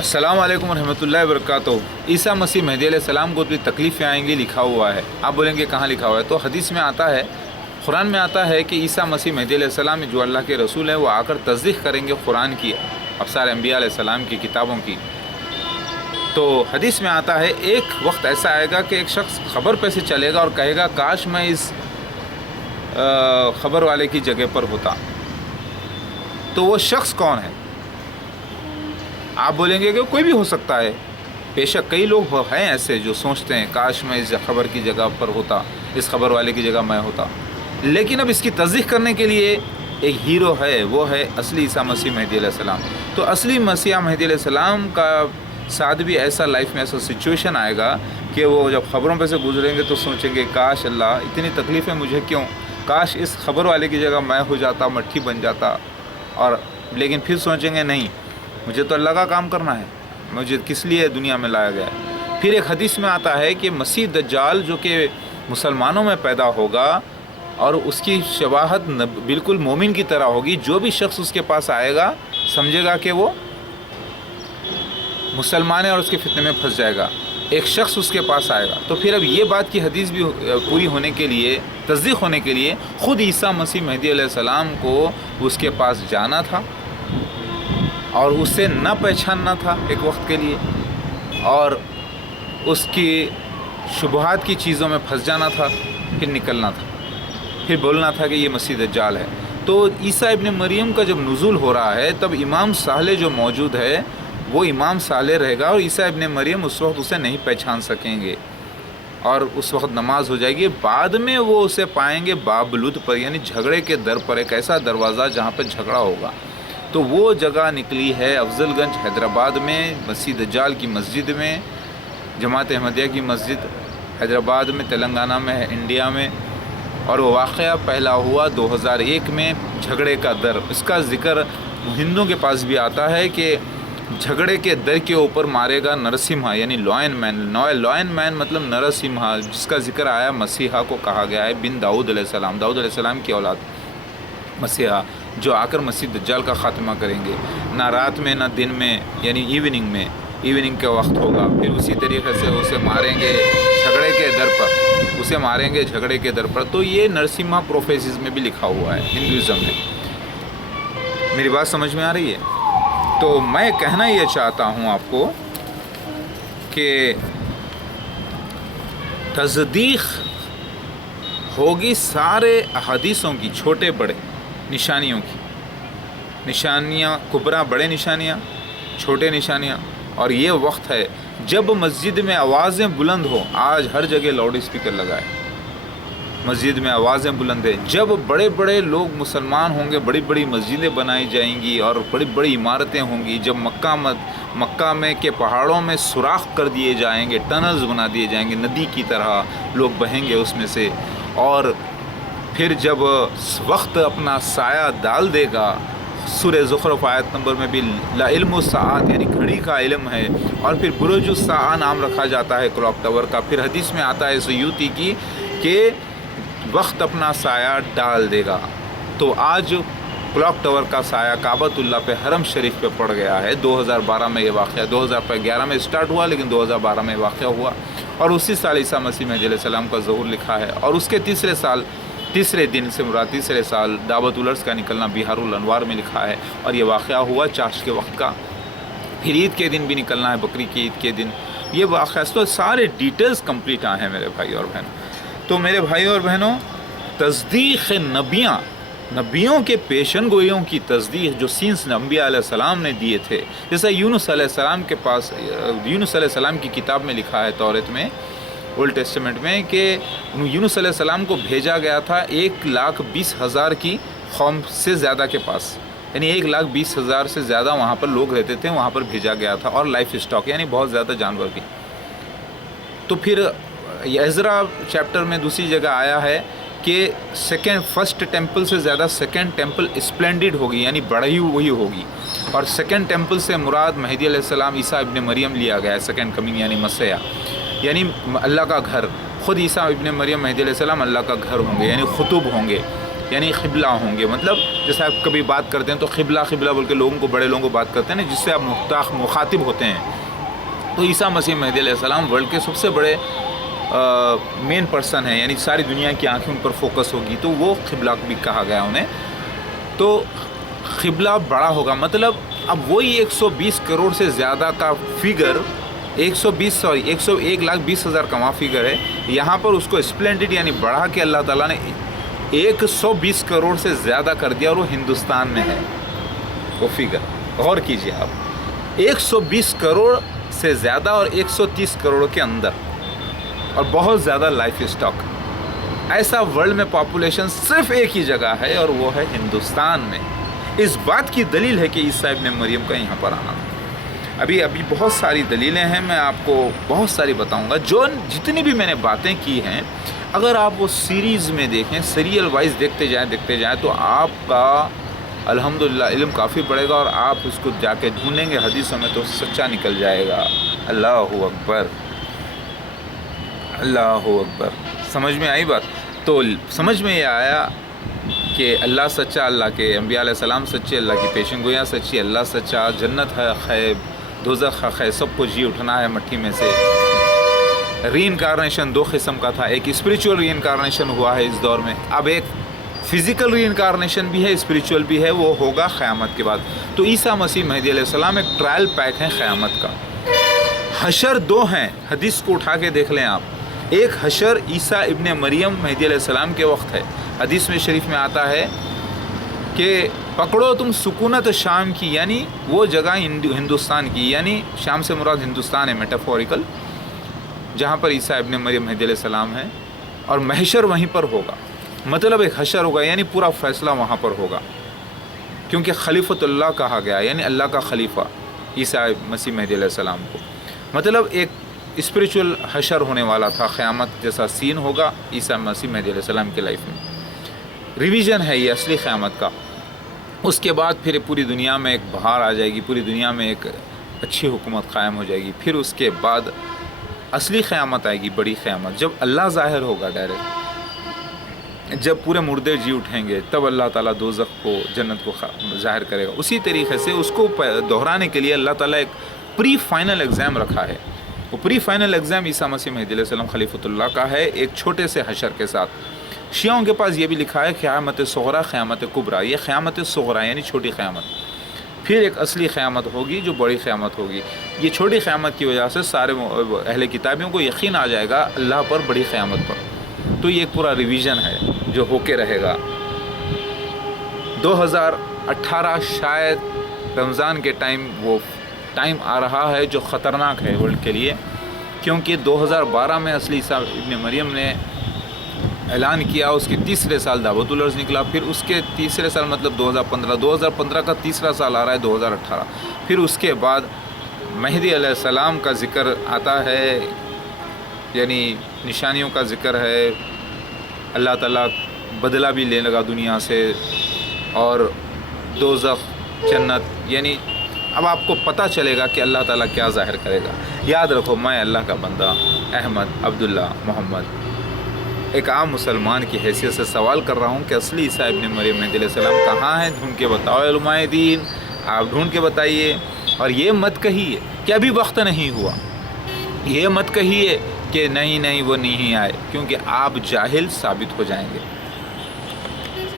अस्सलाम वालेकुम रहमतुल्लाहि वबरकातुहू। ईसा मसीह मेहदी अलैहिस्सलाम को भी तकलीफ़ें आएंगी लिखा हुआ है। आप बोलेंगे कहाँ लिखा हुआ है? तो हदीस में आता है, कुरान में आता है कि ईसा मसीह मेहदी अलैहिस्सलाम जो अल्लाह के रसूल हैं वो आकर तस्दीक़ करेंगे कुरान की, अबसार अंबिया अलैहिस्सलाम की किताबों की। तो हदीस में आता है एक वक्त ऐसा आएगा कि एक शख्स ख़बर पे से चलेगा और कहेगा काश मैं इस ख़बर वाले की जगह पर होता। तो वो शख्स कौन है? आप बोलेंगे कि कोई भी हो सकता है। बेशक कई लोग हैं ऐसे जो सोचते हैं काश मैं इस ख़बर की जगह पर होता, इस ख़बर वाले की जगह मैं होता। लेकिन अब इसकी तस्दीक़ करने के लिए एक हीरो है, वो है असली ईसा मसीह मेहदी अलैहिस्सलाम। तो असली मसीह मेहदी अलैहिस्सलाम का साथ भी ऐसा लाइफ में ऐसा सिचुएशन आएगा कि वो जब ख़बरों पे से गुजरेंगे तो सोचेंगे काश अल्लाह इतनी तकलीफ़ें मुझे क्यों, काश इस ख़बर वाले की जगह मैं हो जाता, मट्ठी बन जाता। और लेकिन फिर सोचेंगे नहीं, मुझे तो अल्लाह का काम करना है, मुझे किस लिए दुनिया में लाया गया है। फिर एक हदीस में आता है कि मसीह दज्जाल जो कि मुसलमानों में पैदा होगा और उसकी शबाहत बिल्कुल मोमिन की तरह होगी। जो भी शख्स उसके पास आएगा समझेगा कि वो मुसलमान है और उसके फितने में फंस जाएगा। एक शख्स उसके पास आएगा। तो फिर अब ये बात की हदीस भी पूरी होने के लिए, तस्दीक़ होने के लिए ख़ुद ईसा मसीह मेहदी अलैहिस्सलाम को उसके पास जाना था और उसे न पहचानना था एक वक्त के लिए, और उसकी शुबहात की चीज़ों में फंस जाना था, फिर निकलना था, फिर बोलना था कि ये मसीह दज्जाल है। तो ईसा इब्न मरियम का जब नुज़ूल हो रहा है तब इमाम साले जो मौजूद है वो इमाम साले रहेगा और ईसा इब्न मरियम उस वक्त उसे नहीं पहचान सकेंगे और उस वक्त नमाज हो जाएगी। बाद में वो उसे पाएंगे बाबलुद पर, यानी झगड़े के दर पर, एक ऐसा दरवाज़ा जहाँ पर झगड़ा होगा। तो वो जगह निकली है अफजलगंज हैदराबाद में, मसीह दज्जाल की मस्जिद में, जमात अहमदिया की मस्जिद हैदराबाद में, तेलंगाना में है, इंडिया में। और वो वाक़या पहला हुआ 2001 में, झगड़े का दर। इसका ज़िक्र हिंदुओं के पास भी आता है कि झगड़े के दर के ऊपर मारेगा नरसिम्हा, यानी लॉयन मैन मतलब नरसिम्हा, जिसका ज़िक्र आया मसीहा को कहा गया है, बिन दाऊद अलैहिस्सलाम की औलाद मसीहा, जो आकर मसीह दज्जाल का ख़ात्मा करेंगे। ना रात में ना दिन में, यानी इवनिंग के वक्त होगा। फिर उसी तरीक़े से उसे मारेंगे झगड़े के दर पर, झगड़े के दर पर। तो ये नरसिम्हा प्रोफेसिस में भी लिखा हुआ है हिंदुज़म में। मेरी बात समझ में आ रही है? तो मैं कहना ये चाहता हूँ आपको कि तस्दीक़ होगी सारे हदीसों की, छोटे बड़े निशानियों की, निशानियाँ कुबरा, बड़े निशानियाँ, छोटे निशानियाँ। और ये वक्त है जब मस्जिद में आवाज़ें बुलंद हो। आज हर जगह लाउड स्पीकर लगा है, मस्जिद में आवाज़ें बुलंद है। जब बड़े बड़े लोग मुसलमान होंगे, बड़ी बड़ी मस्जिदें बनाई जाएंगी और बड़ी बड़ी इमारतें होंगी। जब मक्का में के पहाड़ों में सुराख कर दिए जाएंगे, टनल्स बना दिए जाएंगे, नदी की तरह लोग बहेंगे उसमें से। और फिर जब वक्त अपना साया डाल देगा, सूरह ज़ुख़रुफ़ आयत नंबर में भी ला इल्मु साआत, यानी घड़ी का इल्म है। और फिर बुरुजुस साआ नाम रखा जाता है क्लॉक टावर का। फिर हदीस में आता है सयूती की कि वक्त अपना साया डाल देगा। तो आज क्लॉक टावर का साया काबतुल्लाह पे, हरम शरीफ पे पड़ गया है। 2012 में ये वाक़या, 2011 में स्टार्ट हुआ लेकिन 2012 में वाक़या हुआ। और उसी साल ईसा मसीह मेहदी अलैहिस्सलाम का ज़हूर लिखा है। और उसके तीसरे दिन से मुराद तीसरे साल दावत उलर्स का निकलना बिहारुल अनवार में लिखा है। और ये वाक़या हुआ चाश के वक्त का। फिर ईद के दिन भी निकलना है, बकरी की ईद के दिन ये वाक़या। तो सारे डिटेल्स कंप्लीट आए हैं मेरे भाई और बहनों। तो मेरे भाई और बहनों, तस्दीक़ नबियों के पेशन गोइयों की तस्दीक़ जो सीन्स अंबिया अलैहिस्सलाम ने दिए थे, जैसा यूनुस अलैहिस्सलाम के पास, यूनुस अलैहिस्सलाम की किताब में लिखा है तौरात में, ओल्ड टेस्टामेंट में, कि यूनुस अलैहिस्सलाम को भेजा गया था 1,20,000 की कौम से ज़्यादा के पास, यानी 1,20,000 से ज़्यादा वहाँ पर लोग रहते थे, वहाँ पर भेजा गया था। और लाइफ स्टॉक, यानी बहुत ज़्यादा जानवर की। तो फिर एज़रा चैप्टर में दूसरी जगह आया है कि फर्स्ट टेम्पल से ज़्यादा सेकंड टेम्पल स्प्लेंडिड होगी, यानी बढ़ी हुई होगी। और सेकंड टेम्पल से मुराद मेहदी अलैहिस्सलाम ईसा इब्न मरियम लिया गया है, सेकंड कमिंग यानी मसीहा, यानी अल्लाह का घर। ख़ुद ईसा इब्न मरियम मेहदी अलैहिस्सलाम अल्लाह का घर होंगे, यानी खुतूब होंगे। یعنی قبلہ ہوں گے. مطلب جیسے آپ کبھی بات کرتے ہیں تو قبلہ قبلہ بول کے لوگوں کو، بڑے لوگوں کو بات کرتے ہیں نا، جس سے آپ مخاطب ہوتے ہیں. تو عیسیٰ مسیح مہدی علیہ السلام ورلڈ کے سب سے بڑے مین پرسن ہیں، یعنی ساری دنیا کی آنکھیں ان پر فوکس ہوگی، تو وہ قبلہ بھی کہا گیا انہیں. تو قبلہ بڑا ہوگا، مطلب اب وہی 120 کروڑ سے زیادہ کا فگر، 1,20,000 کا وہاں فگر ہے، یہاں پر اس کو اسپلینڈڈ یعنی بڑھا کے اللہ تعالیٰ نے 120 کروڑ سے زیادہ کر دیا، اور وہ ہندوستان میں ہے وہ فگر. غور کیجیے آپ، 120 کروڑ سے زیادہ اور 130 کروڑ کے اندر، اور بہت زیادہ لائف اسٹاک. ایسا ورلڈ میں پاپولیشن صرف ایک ہی جگہ ہے، اور وہ ہے ہندوستان میں. اس بات کی دلیل ہے کہ عیسیٰ ابن مریم کا یہاں پر آنا. ابھی بہت ساری دلیلیں ہیں، میں آپ کو بہت ساری بتاؤں گا. جتنی بھی میں نے باتیں کی ہیں، اگر آپ وہ سیریز میں دیکھیں، سیریل وائز دیکھتے جائیں تو آپ کا الحمدللہ علم کافی بڑھے گا، اور آپ اس کو جا کے ڈھونڈیں گے حدیثوں میں تو سچا نکل جائے گا. اللہ اکبر، اللہ اکبر. سمجھ میں آئی بات؟ تو سمجھ میں یہ آیا کہ اللہ سچا، اللہ کے انبیاء علیہ السلام سچے، اللہ کی پیشن گویاں سچی، اللہ سچا، جنت ہے خیر، دوزخ ہے، سب کو جی اٹھنا ہے مٹی میں سے. ری انکارنیشن 2 قسم کا تھا، ایک اسپریچول ری انکارنیشن ہوا ہے اس دور میں، اب ایک فزیکل ری انکارنیشن بھی ہے، اسپریچول بھی ہے، وہ ہوگا قیامت کے بعد. تو عیسیٰ مسیح مہدی علیہ السلام ایک ٹرائل پیک ہے قیامت کا. حشر 2 ہیں، حدیث کو اٹھا کے دیکھ لیں آپ. ایک حشر عیسیٰ ابن مریم مہدی علیہ السلام کے وقت ہے. حدیث میں شریف میں آتا ہے کہ پکڑو تم سکونت شام کی، یعنی وہ جگہ ہندوستان کی، یعنی شام سے مراد ہندوستان ہے میٹافوریکل، جہاں پر عیسیٰ ابن مریم مہدی علیہ السلام ہے، اور محشر وہیں پر ہوگا. مطلب ایک حشر ہوگا، یعنی پورا فیصلہ وہاں پر ہوگا، کیونکہ خلیفۃ اللہ کہا گیا، یعنی اللہ کا خلیفہ عیسیٰ مسیح مہدی علیہ السلام کو. مطلب ایک اسپریچول حشر ہونے والا تھا، قیامت جیسا سین ہوگا عیسیٰ مسیح مہدی علیہ السلام کی لائف میں. ریویژن ہے یہ اصلی قیامت کا. اس کے بعد پھر پوری دنیا میں ایک بہار آ جائے گی، پوری دنیا میں ایک اچھی حکومت قائم ہو جائے گی. پھر اس کے بعد اصلی قیامت آئے گی، بڑی قیامت، جب اللہ ظاہر ہوگا ڈائریکٹ، جب پورے مردے جی اٹھیں گے، تب اللہ تعالیٰ دوزخ کو، جنت کو ظاہر کرے گا. اسی طریقے سے اس کو دہرانے کے لیے اللہ تعالیٰ ایک پری فائنل ایگزام رکھا ہے. وہ پری فائنل ایگزام عیسیٰ مسیح مہدی علیہ السلام خلیفۃ اللہ کا ہے، ایک چھوٹے سے حشر کے ساتھ. شیعوں کے پاس یہ بھی لکھا ہے قیامت صغریٰ، قیامت کبریٰ. یہ قیامت صغریٰ یعنی چھوٹی قیامت. پھر ایک اصلی قیامت ہوگی جو بڑی قیامت ہوگی. یہ چھوٹی قیامت کی وجہ سے سارے اہل کتابیوں کو یقین آ جائے گا اللہ پر، بڑی قیامت پر. تو یہ ایک پورا ریویژن ہے جو ہو کے رہے گا. 2018 شاید رمضان کے ٹائم وہ ٹائم آ رہا ہے جو خطرناک ہے ورلڈ کے لیے، کیونکہ 2012 میں اصلی عیسیٰ ابن مریم نے اعلان کیا. اس کے تیسرے سال دعوت الارض نکلا، پھر اس کے تیسرے سال مطلب 2015 کا تیسرا سال آ رہا ہے 2018. پھر اس کے بعد مہدی علیہ السلام کا ذکر آتا ہے، یعنی نشانیوں کا ذکر ہے. اللہ تعالیٰ بدلہ بھی لے لگا دنیا سے، اور دوزخ، جنت، یعنی اب آپ کو پتہ چلے گا کہ اللہ تعالیٰ کیا ظاہر کرے گا. یاد رکھو، میں اللہ کا بندہ احمد عبداللہ محمد ایک عام مسلمان کی حیثیت سے سوال کر رہا ہوں کہ اصلی عیسیٰ ابن مریم مہدی علیہ السلام کہاں ہے؟ ڈھونڈ کے بتاؤ علماء دین، آپ ڈھونڈ کے بتائیے. اور یہ مت کہیے کہ ابھی وقت نہیں ہوا، یہ مت کہیے کہ نہیں وہ نہیں آئے، کیونکہ آپ جاہل ثابت ہو جائیں گے.